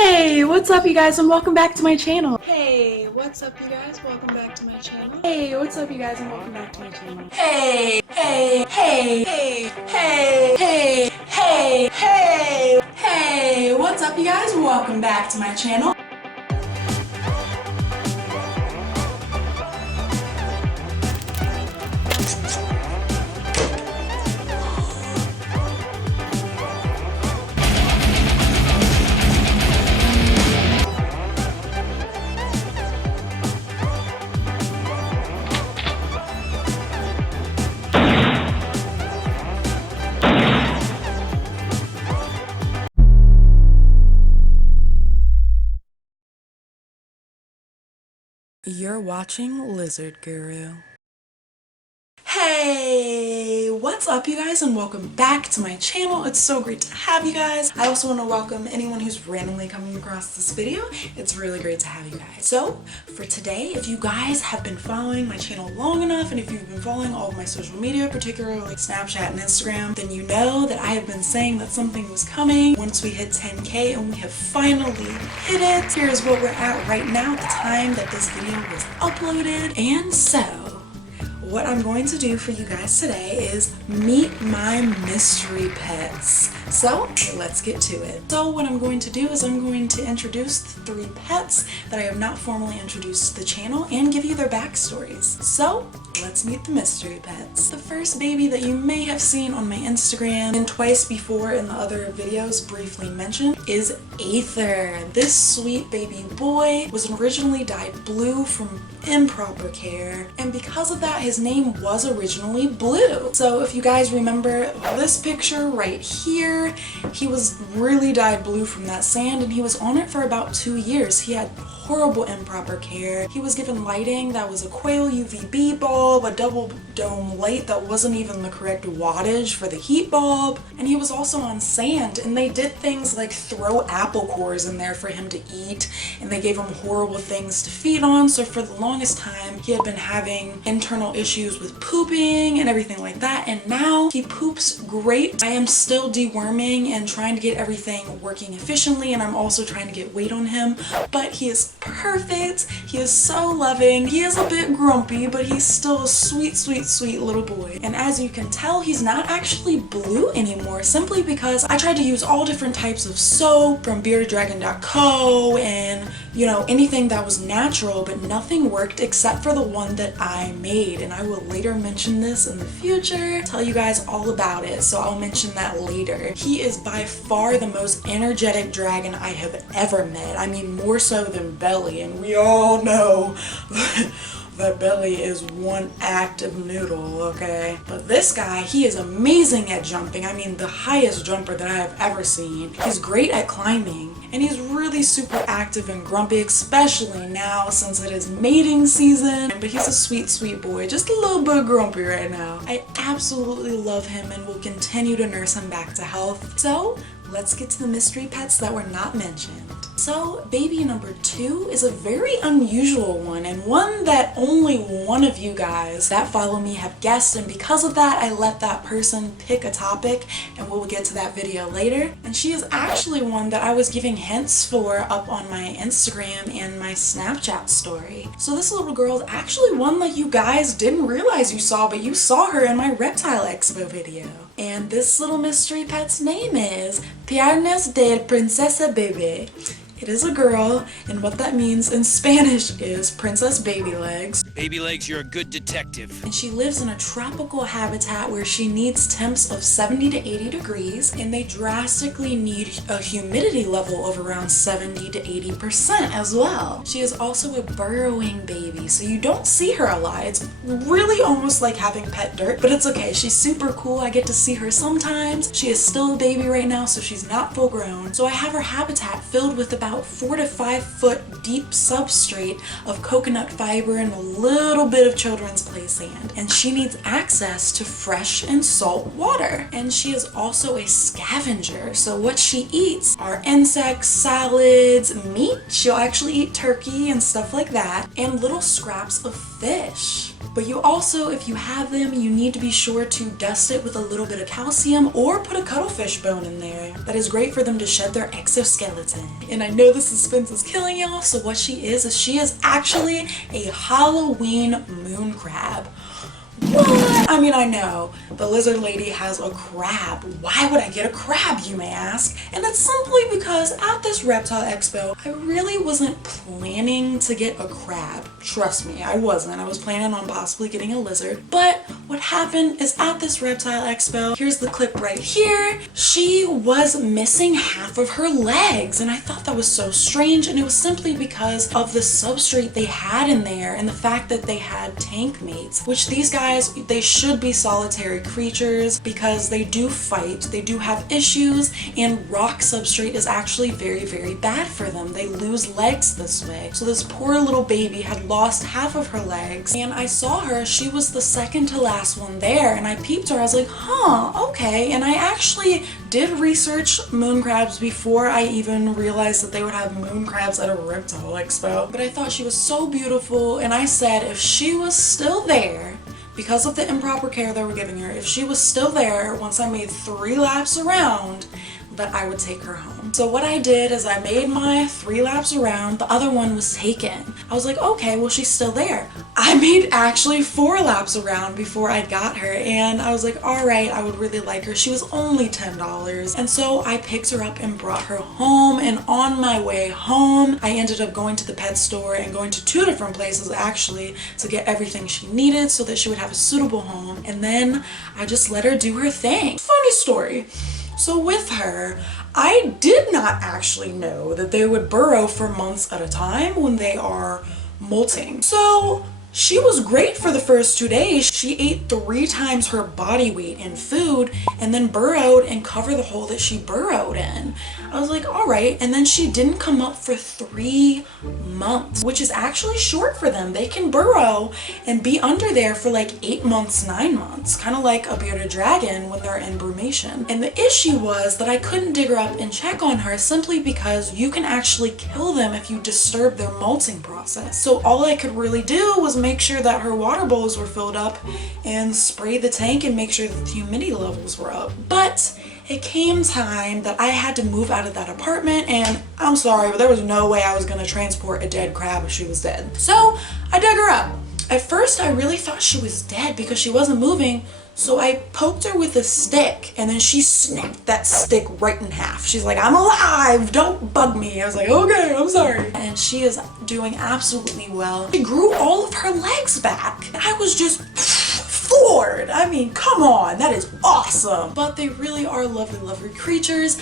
Hey, what's up you guys and welcome back to my channel. Hey, what's up you guys? Welcome back to my channel. Hey, what's up you guys and welcome back to my channel. Hey, hey, hey, hey, hey, hey, hey, hey, hey, what's up you guys? Welcome back to my channel. You're watching Lizard Guru. Hey, what's up you guys and welcome back to my channel. It's so great to have you guys. I also want to welcome anyone who's randomly coming across this video. It's really great to have you guys. So for today, if you guys have been following my channel long enough and if you've been following all of my social media, particularly Snapchat and Instagram, then you know that I have been saying that something was coming once we hit 10K, and we have finally hit it. Here's what we're at right now at the time that this video was uploaded. And so what I'm going to do for you guys today is meet my mystery pets. So let's get to it. So what I'm going to do is I'm going to introduce the 3 pets that I have not formally introduced to the channel and give you their backstories. So let's meet the mystery pets. The first baby that you may have seen on my Instagram and twice before in the other videos briefly mentioned is Aether. This sweet baby boy was originally dyed blue from improper care, and because of that his name was originally Blue. So if you guys remember this picture right here, he was really dyed blue from that sand and he was on it for about 2 years. He had horrible improper care. He was given lighting that was a Quail UVB bulb, a double dome light that wasn't even the correct wattage for the heat bulb, and he was also on sand, and they did things like throw apple cores in there for him to eat, and they gave him horrible things to feed on. So for the longest time he had been having internal issues with pooping and everything like that, and now he poops great. I am still deworming and trying to get everything working efficiently, and I'm also trying to get weight on him, but he is perfect. He is so loving. He is a bit grumpy, but he's still a sweet, sweet, sweet little boy. And as you can tell, he's not actually blue anymore, simply because I tried to use all different types of soap from beardeddragon.co and, you know, anything that was natural, but nothing worked except for the one that I made. And I will later mention this in the future, tell you guys all about it, so I'll mention that later. He is by far the most energetic dragon I have ever met. I mean, more so than Belly, and we all know that Belly is one active noodle, okay? But this guy, he is amazing at jumping. I mean, the highest jumper that I have ever seen. He's great at climbing, and he's really super active and grumpy, especially now since it is mating season. But he's a sweet, sweet boy, just a little bit grumpy right now. I absolutely love him and will continue to nurse him back to health. So let's get to the mystery pets that were not mentioned. So baby number 2 is a very unusual one, and one that only one of you guys that follow me have guessed, and because of that I let that person pick a topic, and we'll get to that video later. And she is actually one that I was giving hints for up on my Instagram and my Snapchat story. So this little girl is actually one that you guys didn't realize you saw, but you saw her in my Reptile Expo video. And this little mystery pet's name is Piernas de Princesa Bebe. It is a girl, and what that means in Spanish is Princess Baby Legs. Baby Legs, you're a good detective. And she lives in a tropical habitat where she needs temps of 70 to 80 degrees, and they drastically need a humidity level of around 70 to 80% as well. She is also a burrowing baby, so you don't see her a lot. It's really almost like having pet dirt, but it's okay. She's super cool. I get to see her sometimes. She is still a baby right now, so she's not full grown. So I have her habitat filled with about 4 to 5 foot deep substrate of coconut fiber and a little bit of children's play sand, and she needs access to fresh and salt water. And she is also a scavenger, so what she eats are insects, salads, meat. She'll actually eat turkey and stuff like that, and little scraps of fish. But you also, if you have them, you need to be sure to dust it with a little bit of calcium or put a cuttlefish bone in there. That is great for them to shed their exoskeleton. And I know the suspense is killing y'all, so what she is she is actually a Halloween moon crab. What? I mean, I know the lizard lady has a crab. Why would I get a crab, you may ask? And it's simply because at this reptile expo, I really wasn't planning to get a crab. Trust me, I wasn't. I was planning on possibly getting a lizard. But what happened is at this reptile expo, here's the clip right here, she was missing half of her legs. And I thought that was so strange. And it was simply because of the substrate they had in there and the fact that they had tank mates, which these guys, they should be solitary creatures because they do fight, they do have issues, and rock substrate is actually very, very bad for them. They lose legs this way. So this poor little baby had lost half of her legs, and I saw her, she was the second to last one there, and I peeped her, I was like, huh, okay. And I actually did research moon crabs before I even realized that they would have moon crabs at a reptile expo. But I thought she was so beautiful, and I said if she was still there, because of the improper care they were giving her, if she was still there once I made 3 laps around, that I would take her home. So what I did is I made my 3 laps around, the other one was taken. I was like, okay, well, she's still there. I made actually 4 laps around before I got her, and I was like, all right, I would really like her. She was only $10. And so I picked her up and brought her home, and on my way home, I ended up going to the pet store and going to 2 different places actually to get everything she needed so that she would have a suitable home. And then I just let her do her thing. Funny story. So with her, I did not actually know that they would burrow for months at a time when they are molting. So she was great for the first 2 days. She ate 3 times her body weight in food and then burrowed and covered the hole that she burrowed in. I was like, all right. And then she didn't come up for 3 months, which is actually short for them. They can burrow and be under there for like 8 months, 9 months, kind of like a bearded dragon when they're in brumation. And the issue was that I couldn't dig her up and check on her simply because you can actually kill them if you disturb their molting process. So all I could really do was make sure that her water bowls were filled up and spray the tank and make sure that the humidity levels were up. But it came time that I had to move out of that apartment, and I'm sorry, but there was no way I was gonna transport a dead crab if she was dead. So I dug her up. At first I really thought she was dead because she wasn't moving, so I poked her with a stick, and then she snapped that stick right in half. She's like, I'm alive, don't bug me. I was like, okay, I'm sorry. And she is doing absolutely well. She grew all of her legs back. I was just floored. I mean, come on, that is awesome. But they really are lovely, lovely creatures.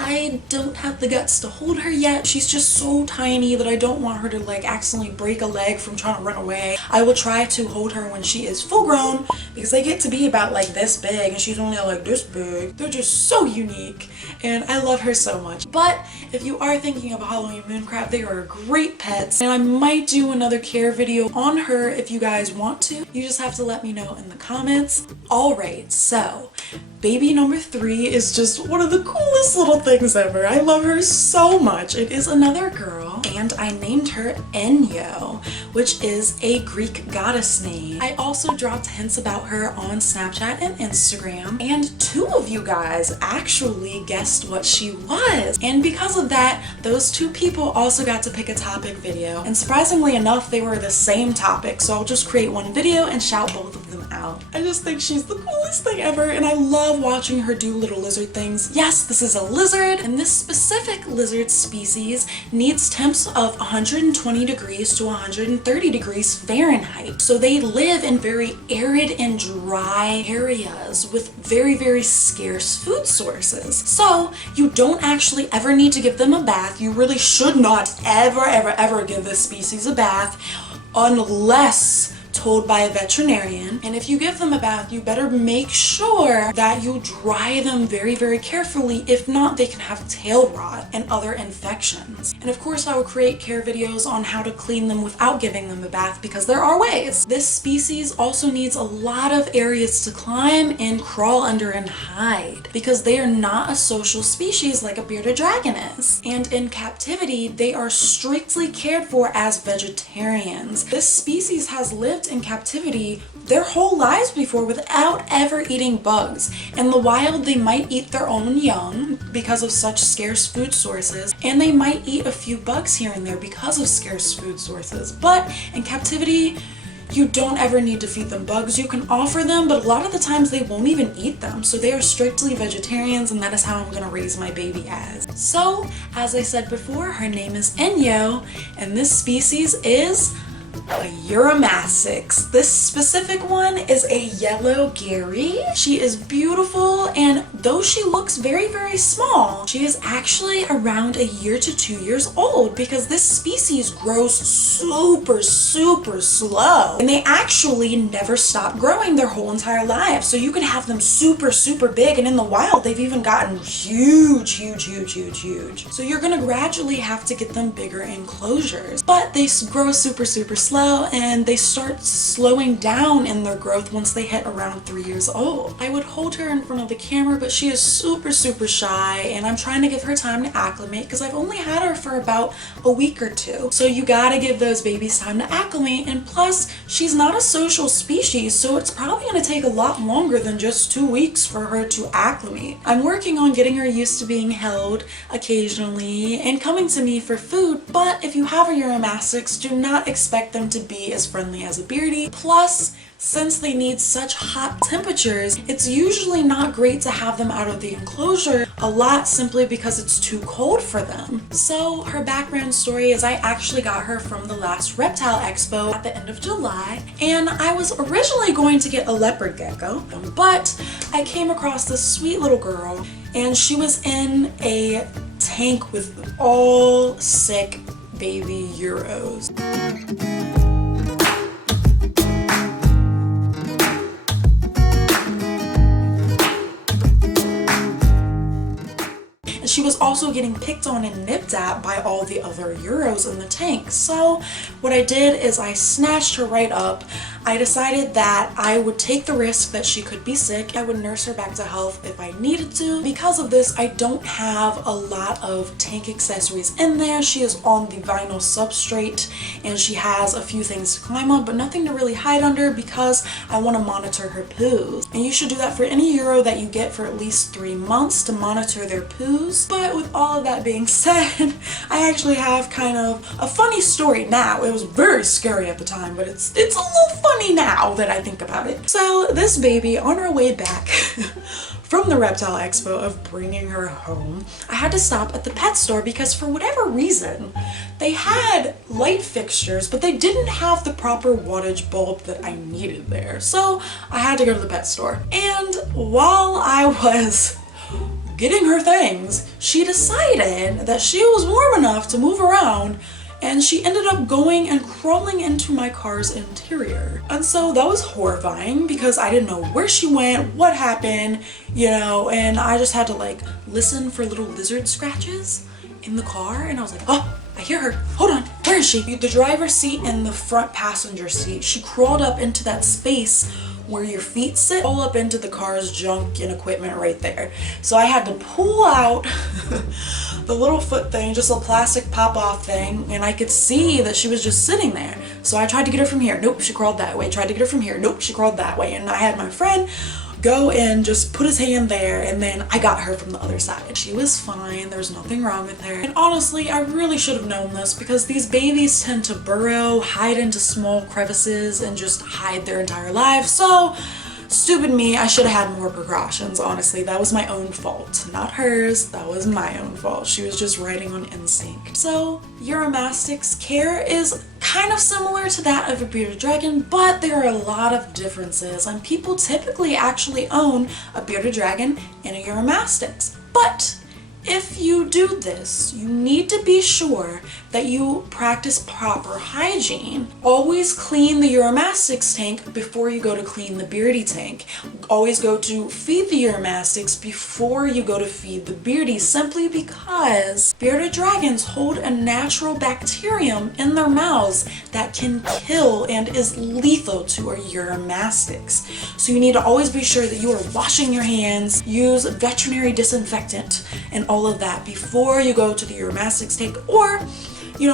I don't have the guts to hold her yet. She's just so tiny that I don't want her to like accidentally break a leg from trying to run away. I will try to hold her when she is full grown because they get to be about like this big and she's only like this big. They're just so unique and I love her so much. But if you are thinking of a Halloween moon crab, they are great pets, and I might do another care video on her if you guys want to. You just have to let me know in the comments. Alright, so baby number 3 is just one of the coolest little things ever. I love her so much. It is another girl, and I named her Enyo, which is a Greek goddess name. I also dropped hints about her on Snapchat and Instagram, and 2 of you guys actually guessed what she was. And because of that, those 2 people also got to pick a topic video. And surprisingly enough, they were the same topic, so I'll just create one video and shout both of them out. I just think she's the coolest thing ever, and I love watching her do little lizard things. Yes, this is a lizard, and this specific lizard species needs temps of 120 degrees to 130 degrees Fahrenheit. So they live in very arid and dry areas with very, very scarce food sources. So you don't actually ever need to give them a bath. You really should not ever, ever, ever give this species a bath unless told by a veterinarian. And if you give them a bath, you better make sure that you dry them very, very carefully. If not, they can have tail rot and other infections. And of course, I will create care videos on how to clean them without giving them a bath, because there are ways. This species also needs a lot of areas to climb and crawl under and hide, because they are not a social species like a bearded dragon is. And in captivity, they are strictly cared for as vegetarians. This species has lived in captivity their whole lives before without ever eating bugs. In the wild, they might eat their own young because of such scarce food sources, and they might eat a few bugs here and there because of scarce food sources. But in captivity, you don't ever need to feed them bugs. You can offer them, but a lot of the times they won't even eat them. So they are strictly vegetarians, and that is how I'm gonna raise my baby as. So, as I said before, her name is Enyo, and this species is a Uromastyx. This specific one is a yellow Gary. She is beautiful, and though she looks very, very small, she is actually around a year to 2 years old, because this species grows super, super slow. And they actually never stop growing their whole entire lives. So you can have them super, super big, and in the wild, they've even gotten huge, huge, huge, huge, huge. So you're gonna gradually have to get them bigger enclosures. But they grow super, super slow, and they start slowing down in their growth once they hit around 3 years old. I would hold her in front of the camera, but she is super, super shy, and I'm trying to give her time to acclimate because I've only had her for about a week or two. So you gotta give those babies time to acclimate, and plus, she's not a social species, so it's probably gonna take a lot longer than just 2 weeks for her to acclimate. I'm working on getting her used to being held occasionally and coming to me for food, but if you have a Uromastyx, do not expect them to be as friendly as a beardie. Plus, since they need such hot temperatures, it's usually not great to have them out of the enclosure a lot, simply because it's too cold for them. So her background story is I actually got her from the last Reptile Expo at the end of July, and I was originally going to get a leopard gecko, but I came across this sweet little girl, and she was in a tank with all sick baby Euros. She was also getting picked on and nipped at by all the other Euros in the tank. So what I did is I snatched her right up. I decided that I would take the risk that she could be sick. I would nurse her back to health if I needed to. Because of this, I don't have a lot of tank accessories in there. She is on the vinyl substrate, and she has a few things to climb up, but nothing to really hide under, because I want to monitor her poos. And you should do that for any Euro that you get for at least 3 months, to monitor their poos. But with all of that being said, I actually have kind of a funny story now. It was very scary at the time, but it's a little funny now that I think about it. So this baby, on our way back from the Reptile Expo of bringing her home, I had to stop at the pet store because for whatever reason, they had light fixtures, but they didn't have the proper wattage bulb that I needed there. So I had to go to the pet store. And while I was getting her things, she decided that she was warm enough to move around, and she ended up going and crawling into my car's interior. And so that was horrifying because I didn't know where she went, what happened, you know, and I just had to like listen for little lizard scratches in the car, and I was like, oh, I hear her. Hold on, where is she? The driver's seat and the front passenger seat. She crawled up into that space where your feet sit, all up into the car's junk and equipment right there. So I had to pull out the little foot thing, just a plastic pop-off thing, and I could see that she was just sitting there. So I tried to get her from here. Nope, she crawled that way. Tried to get her from here. Nope, she crawled that way. And I had my friend go and just put his hand there, and then I got her from the other side. She was fine, there was nothing wrong with her. And honestly, I really should have known this because these babies tend to burrow, hide into small crevices, and just hide their entire lives. So stupid me, I should have had more precautions, honestly. That was my own fault. Not hers, that was my own fault. She was just riding on instinct. So Uromastyx care is kind of similar to that of a bearded dragon, but there are a lot of differences, and people typically actually own a bearded dragon and a Uromastyx. But if you do this, you need to be sure that you practice proper hygiene. Always clean the Uromastyx tank before you go to clean the Beardy tank. Always go to feed the Uromastyx before you go to feed the Beardy, simply because bearded dragons hold a natural bacterium in their mouths that can kill and is lethal to a Uromastyx. So you need to always be sure that you are washing your hands, use veterinary disinfectant and all of that before you go to the Uromastyx tank, or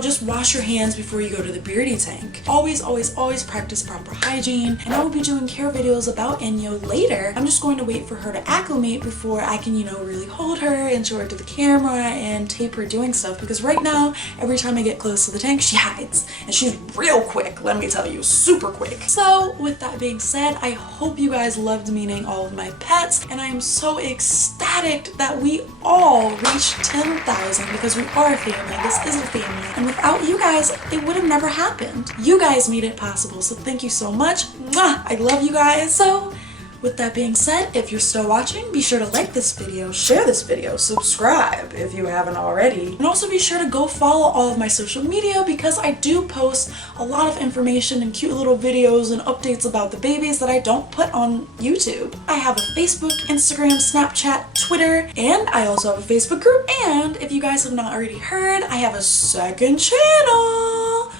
just wash your hands before you go to the Beardy tank. Always, always, always practice proper hygiene. And I will be doing care videos about Enyo later. I'm just going to wait for her to acclimate before I can, really hold her and show her to the camera and tape her doing stuff, because right now, every time I get close to the tank, she hides. And she's real quick, let me tell you, super quick. So with that being said, I hope you guys loved meeting all of my pets, and I am so ecstatic that we all reached 10,000, because we are a family. This is a family. And without you guys, it would have never happened. You guys made it possible, so thank you so much. Mwah! I love you guys. So with that being said, if you're still watching, be sure to like this video, share this video, subscribe if you haven't already, and also be sure to go follow all of my social media, because I do post a lot of information and cute little videos and updates about the babies that I don't put on YouTube. I have a Facebook, Instagram, Snapchat, Twitter, and I also have a Facebook group. And if you guys have not already heard, I have a second channel.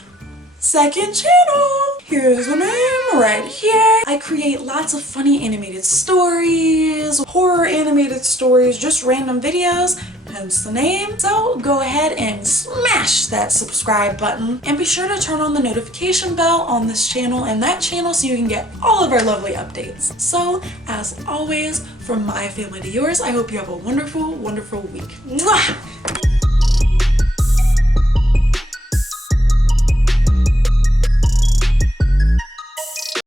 Here's the name right here. I create lots of funny animated stories, horror animated stories, just random videos, hence the name. So go ahead and smash that subscribe button, and be sure to turn on the notification bell on this channel and that channel so you can get all of our lovely updates. So as always, from my family to yours, I hope you have a wonderful, wonderful week. Mwah!